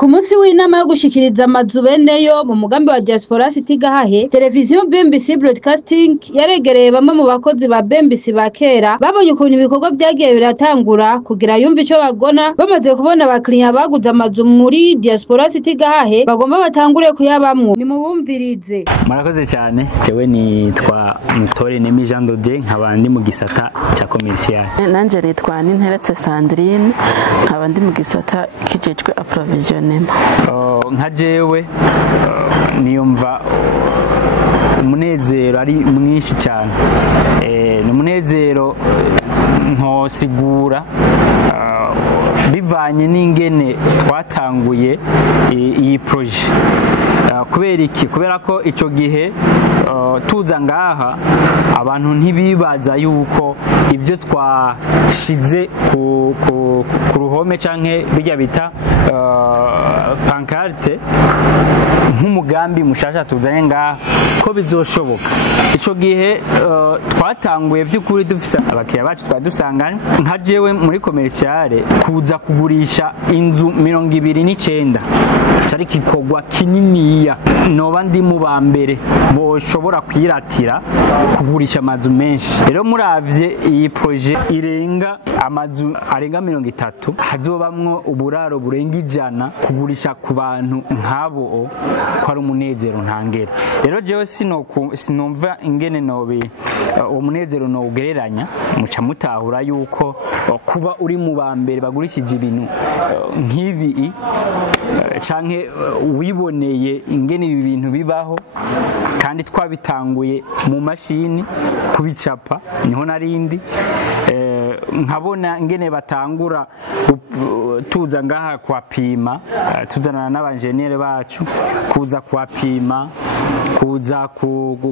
ku munsi w'inama yo gushikiriza amazu beneyo mu mugambi wa Diaspora City Gahahe, televiziyo BMBC Broadcasting yaregereye bamwe mu bakozi ba BMBC ba kera babonye ukuntu ibikorwa byagiye biratangura kugira yumva ico bagona, bamaze kubona abakiriya baguze amazu muri Diaspora City Gahahe bagomba batangure kuyabamwo. Ni mubumvirize. Murakoze cyane, jewe nitwa Mutore Nemi Jean Dodier, nkaba ndi mu gisata cya commercial. Nanje nitwa Ninteretse Sandrine, nkaba ndi mu gisata kijejwe approvisionnement. Nka jewe niyumva umunezero ari mwinshi cyane, ni umunezero nkosigura bivanye n'ingene twatanguye iyi projet. Kubera iki? Kubera ko ico gihe tuza ngaha abantu ntibibaza yuko ivyo twashize ku ruhome canke bijya bita pancarte nk'umugambi mushasha tuzanye ngaha ko bizoshoboka. Ico gihe twatanguye vy'ukuri dufise abakiriya bacu twadusanganye. Nka jewe muri commercial kuza kugurisha inzu 29 cari kikogwa kininiya, noba ndi mu bambere boshobora kwiratira kugurisha amazu menshi. Rero muravye iyi projet irenga amazu arenga 30, hazobamwo uburaro burenga 100, kugurisha ku bantu nk'abo ko ari umunezero ntangere. Rero jewe sinumva ingene nobe umunezero no ugereranya, muca mutahura yuko kuba uri mu bambere bagurishije ibintu nk'ibi canke wiboneye ingene ibi bintu bibaho, kandi twabitanguye mu mashini kubicapa niho narindi, nkabona ingene batangura tuza ngaha kwapima, tuzana n'abanjenere bacu kuza kwapima, kuza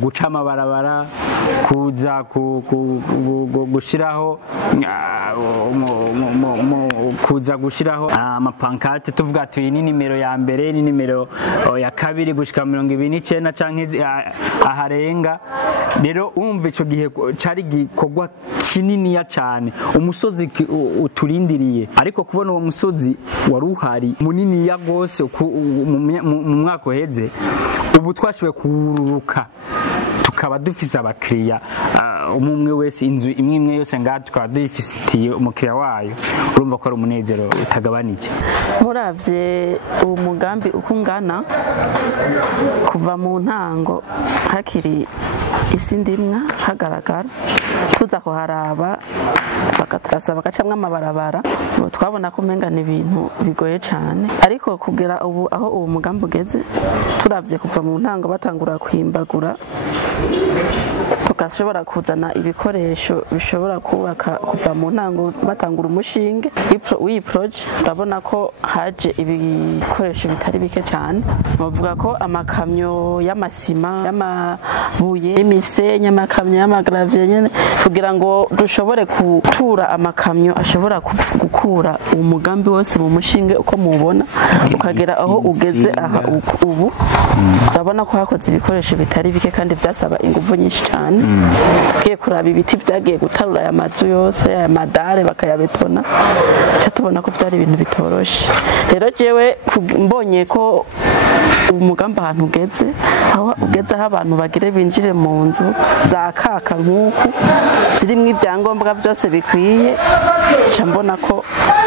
guca amabarabara, kuza gushiraho kuza gushiraho amapancarte tuvuga ati ni nimero ya mbere, ni nimero ya kabiri gushika 29 canke aharenga. Rero umva ico gihe cari gikorwa kinini ya cyane, umusozi uturindiriye, ariko kubona uwo musozi wari uhari munini ya gose mu mwaka uheze, ubu twashoboye kururuka tukaba dufise abakiriya umwe wese, inzu imwe yose ngaha tukaba dufitiye umukiriya wayo. Urumva ko ari umunezero utagabanije. Muravye uwo mugambi uko ungana kuva mu ntango hakiri isi ndimwa hagaragara, tuza kuharaba bagatrasa bagacamwa amabarabara, twabona ko umenga ni ibintu bigoye cyane, ariko kugera ubu aho uwo mugambi ugeze, turavye kuva mu ntango batangura kwimbagura, tukashobora kuzana ibikoresho bishobora kubaka kuva mu ntango batangura umushinge w'iyi projet, urabona ko haje ibikoresho bitari bike cyane. Bavuga ko amakamyo y'amasima, y'amabuye, y'imisenyi, amakamyo y'amagravye nyene, kugira ngo dushobore gutura amakamyo ashobora gukura umugambi wose mu mushinge uko mubona ukagera aho ugeze aha ubu. Urabona ko hakoze ibikoresho bitari bike kandi byasaba ingufu nyinshi cyane. Tugiye kuraba ibiti byagiye gutarura aya mazu yose, aya madare bakayabetona, tubona ko byari ibintu bitoroshe. Rero jewe mbonye ko umugambi ahantu ugeze, aho ugeze aho abantu bagire binjire mu nzu za kaka nk'uku zirimo ibyangombwa byose bikwiye, mbona ko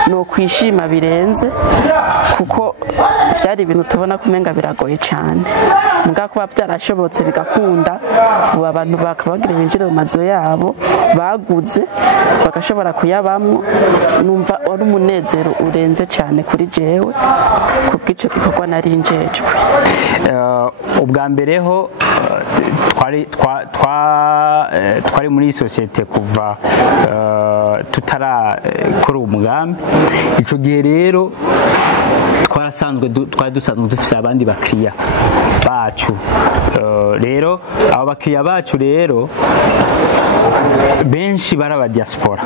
no kwishima birenze, kuko byari ibintu tubona kumenga biragoye cyane. Muga kuba byarashobotse bigakunda, ubu abantu bakabagira binjire mu mazu yabo baguze bagashobora kuyabamwo, numva ari umunezero urenze cyane kuri jewe kubw'ico gikorwa nari njejwe. Ubwa mbere ho twari muri societe kuva tutarakora umugambi. Ico gihe rero twari dusanzwe dufise abandi bakiriya bacu. Rero abo bakiriya bacu rero benshi baraba diaspora,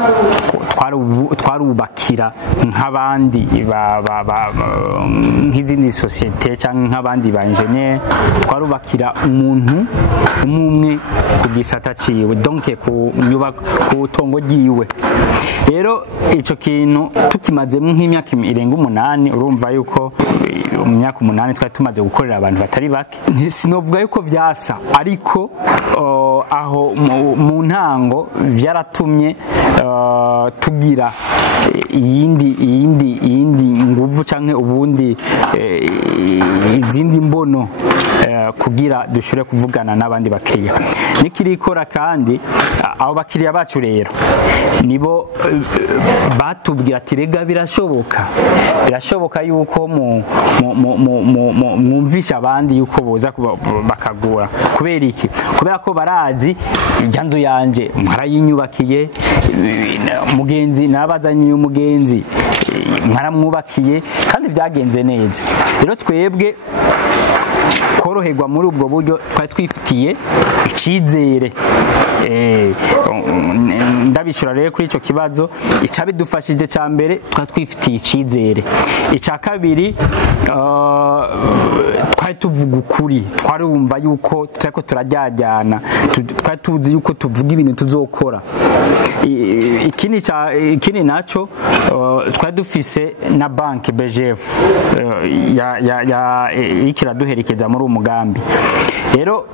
twarubakira nk'abandi nk'izindi societe cyangwa nk'abandi ba engineer, twarubakira umuntu umwe ku gisata ciwe, donc ku nyubako, ku tongo ryiwe. Rero ico kintu tukimazemo nk'imyaka irenga 8, urumva yuko kuko mu myaka 8 twari tumaze gukorera abantu batari bake. Sinovuga yuko vyasa ariko aho mu ntango vyaratumye tugira iyindi nguvu canke ubundi izindi mbono kugira dushobore kuvugana n'abandi bakiriya. Nikirikora kandi abo bakiriya bacu rero nibo batubwira ati rega birashoboka yuko mwumvisha abandi yuko boza bakagura. Kubera iki? Kubera ko barazi iryanzu yanje mwarayinyubakiye, mugenzi nabazanye umugenzi mwaramwubakiye kandi byagenze neza. Rero twebwe koroherwa muri ubwo buryo twari twifitiye icyizere. Ndabishura rero kuri ico kibazo icabidufashije ca mbere twari twifitiye icyizere. Ica kabiri twari tuvuga ukuri, twarumva yuko turako turajyajyana, twari tuzi yuko tuvuga ibintu tuzokora. Ikindi naco twari dufise na banki BGF ikiraduherekeza muri umugambi. Rero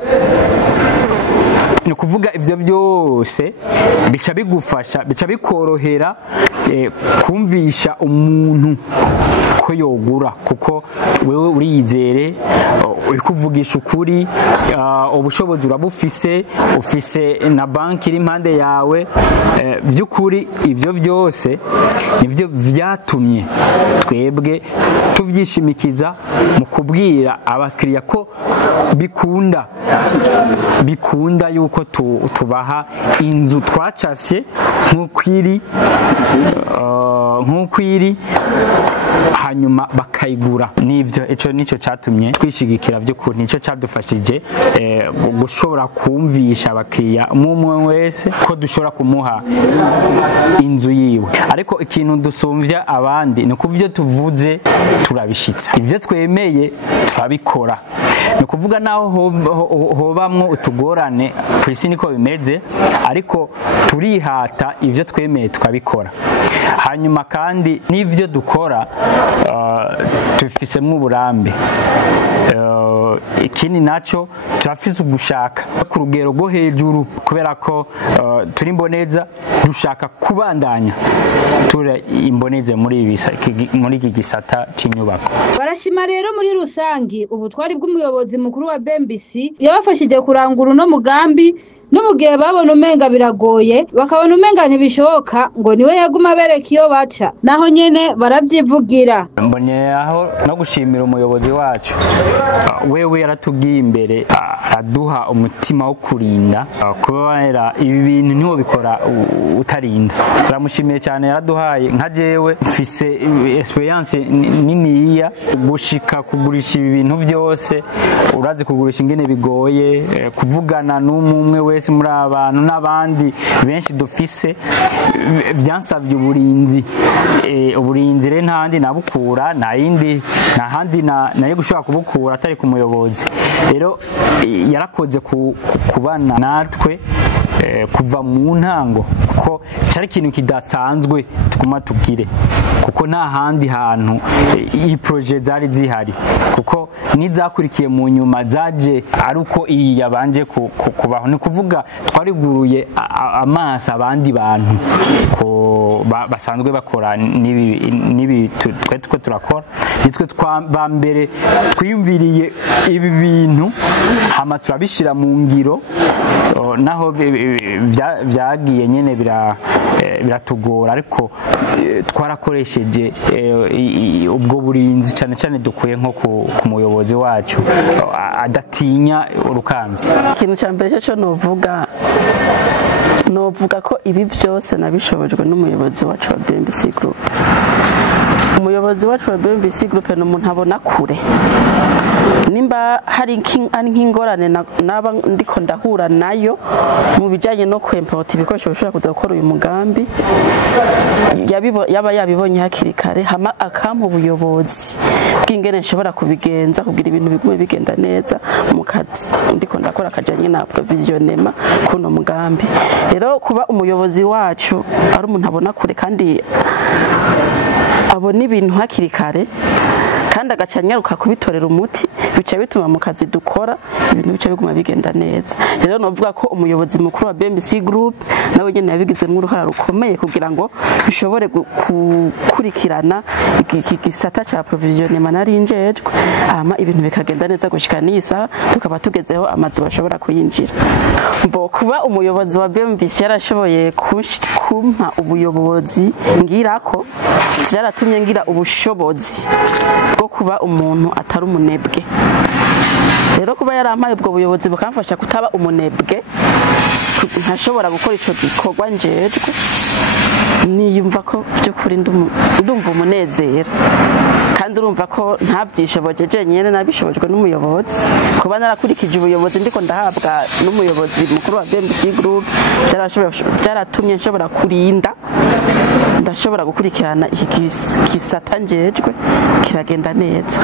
ni kuvuga ivyo byose bica bigufasha, bica bikorohera kumvisha umuntu ko yogura, kuko wewe uriyizere, uri kuvugisha ukuri, ubushobozi urabufise, ufise na banki iri impande yawe. By'ukuri ivyo byose nivyo vyatumye twebwe tuvyishimikiza mu kubwira abakiriya ko bikunda yuko tubaha inzu twacafye nk'ukwiri hanyuma bakayigura. Nivyo ico nico catumye twishigikira by'ukuri, nico cadufashije gushobora kumvisha abakiriya umwe wese ko dushobora kumuha inzu yiwe. Ariko ikintu dusumvya abandi ni kuvyo tuvuze turabishitsa, ivyo twemeye turabikora. Ni kuvuga naho hobamwo utugorane kwisi niko bimeze, ariko turihata ivyo twemeye tukabikora. Hanyuma kandi n'ivyo dukora tufisemo uburambe. Ikindi naco turafise ugushaka ku rugero rwo hejuru, kubera ko turi imboneza, dushaka kubandanya ture imboneze muri iki gisata c'inyubako. Barashima rero muri rusangi ubutwari bw'umuyobozi mukuru wa BMBC yabafashije kurangura uno mugambi, no mugihe babona umenga biragoye, bakabona umenga ntibishoboka, ngo niwe yaguma bereka iyo baca, naho nyene baravyivugira. Mbonye aho no gushimira umuyobozi wacu, wewe yaratubwiye imbere, aduha umutima wo kurinda, kubera ibi bintu niho bikora utarinda. Turamushimiye cyane, yaraduhaye. Nka jewe mfise experience niniya gushika kugurisha ibi bintu byose, urazi kugurisha ingene bigoye, kuvugana n'umwe wese muri abantu n'abandi benshi dufise, byansabye uburinzi rero ntandi nabukura, ntahandi nayo gushobora kubukura atari ku muyobozi. Rero yarakoze kubana natwe kuva mu ntango, kuko cyari ikintu kidasanzwe tuguma tugire, kuko nta handi hantu iyi projet zari zihari, kuko nizakurikiye mu nyuma zaje ari uko iyi yabanje kubaho. Ni kuvuga twariguruye amaso abandi bantu basanzwe bakora nibi twe turakora. Nitwe ba mbere twiyumviriye ibi bintu, hama turabishira mu ngiro, naho vyagiye nyene biratugora, ariko twarakoresheje ubwo burinzi cyane dukuye nko ku muyobozi wacu adatinya urukamvye. Ikintu cya mbere cyo novuga ko ibi byose nabishobojwe n'umuyobozi wacu wa BMBC Group. Umuyobozi wacu wa BMBC Group ni umuntu abona kure. Nimba hari nk'ingorane naba ndiko ndahura nayo mu bijanye no kwempota ibikoresho bishobora kuza gukora uyu mugambi, yaba yabibonye hakiri kare, hama akampa ubuyobozi bw'ingene nshobora kubigenza kugira ibintu bigume bigenda neza mu kazi ndiko ndakora akajanye na provisionema kuno mugambi. Rero kuba umuyobozi wacu ari umuntu abona kure kandi abona ibintu hakiri kare, kandi agaca nyaruka kubitorera umuti bica bituma mu kazi dukora ibintu bica biguma bigenda neza. Rero novuga ko umuyobozi mukuru wa BMBC Group nawe nyene yabigizemo uruhara rukomeye kugira ngo bishobore gukurikirana iki gisata ca provisionement narinjejwe ama ibintu bikagenda neza gushika nisa tukaba tugezeho amazu bashobora kuyinjira. Mbo kuba umuyobozi wa BMBC yarashoboye kumpa ubuyobozi ngirako byaratumye ngira ubushobozi bwo kuba umuntu atari umunebwe. Rero kuba yarampaye ubwo buyobozi bukamfasha kutaba umunebwe ntashobora gukora ico gikorwa njejwe niyumva ko byo kuri ndumva umunezero kandi urumva ko ntabyishoboje jenyene nabishobojwe n'umuyobozi kuba narakurikije ubuyobozi ndiko ndahabwa n'umuyobozi mukuru wa BMBC Group byaratumye nshobora kurinda ndashobora gukurikirana iki gisata njejwe kiragenda neza.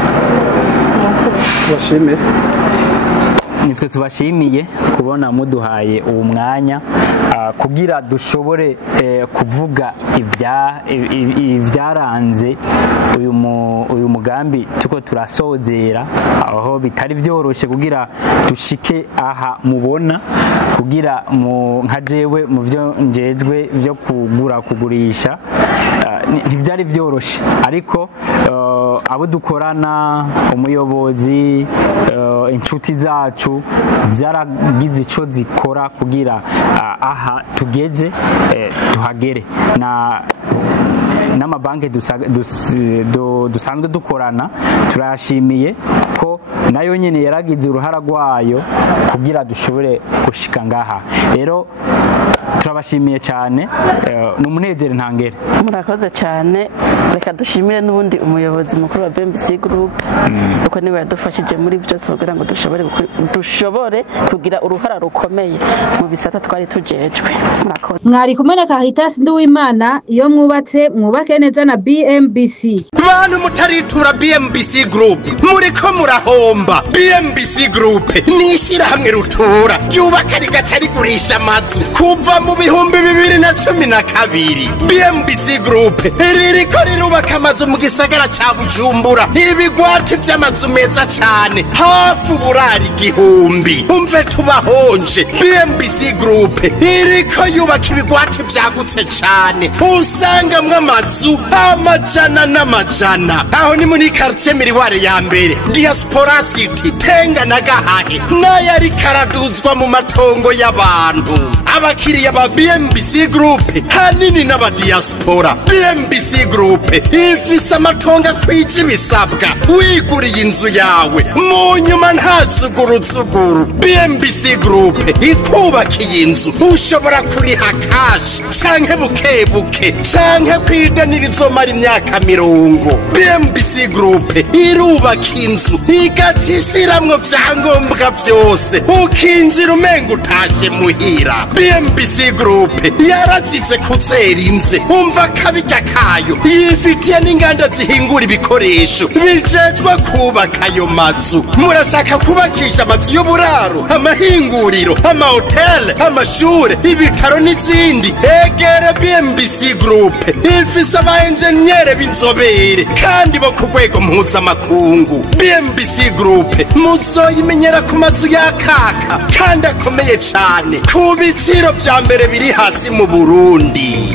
Washime nitwe tubashimiye kubona muduhaye uwo mwanya kugira dushobore kuvuga ibyaranze uyu mugambi tuko turasozera aho bitari byoroshe kugira dushike aha mubona kugira nka jewe mu byo njejwe byo kugurisha ntibyari byoroshe ariko abo dukorana umuyobozi inshuti zacu zaragize ico zikora kugira aha tugeze tuhagere n'amabanki dusanzwe dukorana turashimiye ko nayo nyene yaragize uruhara rwayo kugira dushobore gushika ngaha. Rero turabashimiye cyane n'umunezero ntangere. Murakoze cyane, reka dushimire n'ubundi umuyobozi mukuru wa BMBC Group uko niwe yadufashije muri byose kugira ngo dushobore kugira uruhara rukomeye mu bisata twari tujejwe. Murakoze. Mwari kumwe na Caritas Nduwimana, iyo mwubatse mwubake neza na BMBC. Bantu mutaritura BMBC Group muriko murahomba. BMBC Group nishira hamwe rutura ryubaka rigaca rigurisha amazu kuva mu bihumbi 2012. BMBC Group ririko rirubaka amazu mu gisagara ca Bujumbura, ibigwati vy'amazu meza cane hafi uburari igihumbi. Umve tubahonje, BMBC Group iriko yubaka ibigwati vyagutse cane usangamwe amazu amajana n'amajana. Aho ni muri quartier Miriware ya mbere, Diaspora City, Tenga na Gahahe, n'ayari karaduzwa mu matongo y'abantu. Abakiriya ba BMBC Group hanini n'aba diaspora. BMBC Group ifise amatongo kwije bisabwa wiguriye inzu yawe mu nyuma ntazuguruzuguru. BMBC Group ikubakiye inzu ushobora kuriha cash canke bukebuke canke kwidanira izomara imyaka 50. BMBC Group irubaka inzu igacishiramwo vyangombwa vyose ukinjira umenga utashe muhira. BMBC Group yarazize kuzera inze, umva kabirya kayo yifitiye n'inganda zihingura ibikoresho bijejwe kubaka ayo mazu. Murashaka kubakisha amazu y'uburaro, amahinguriro, amahoteli, amashure, ibitaro n'izindi? Egere BMBC Group ifise aba engineer b'inzobere kandi bo ku rwego mpuzamakungu. BMBC Group muzoyimenyera ku mazu yakaka kandi akomeye cane ku biciro vya mbere biri hasi mu Burundi.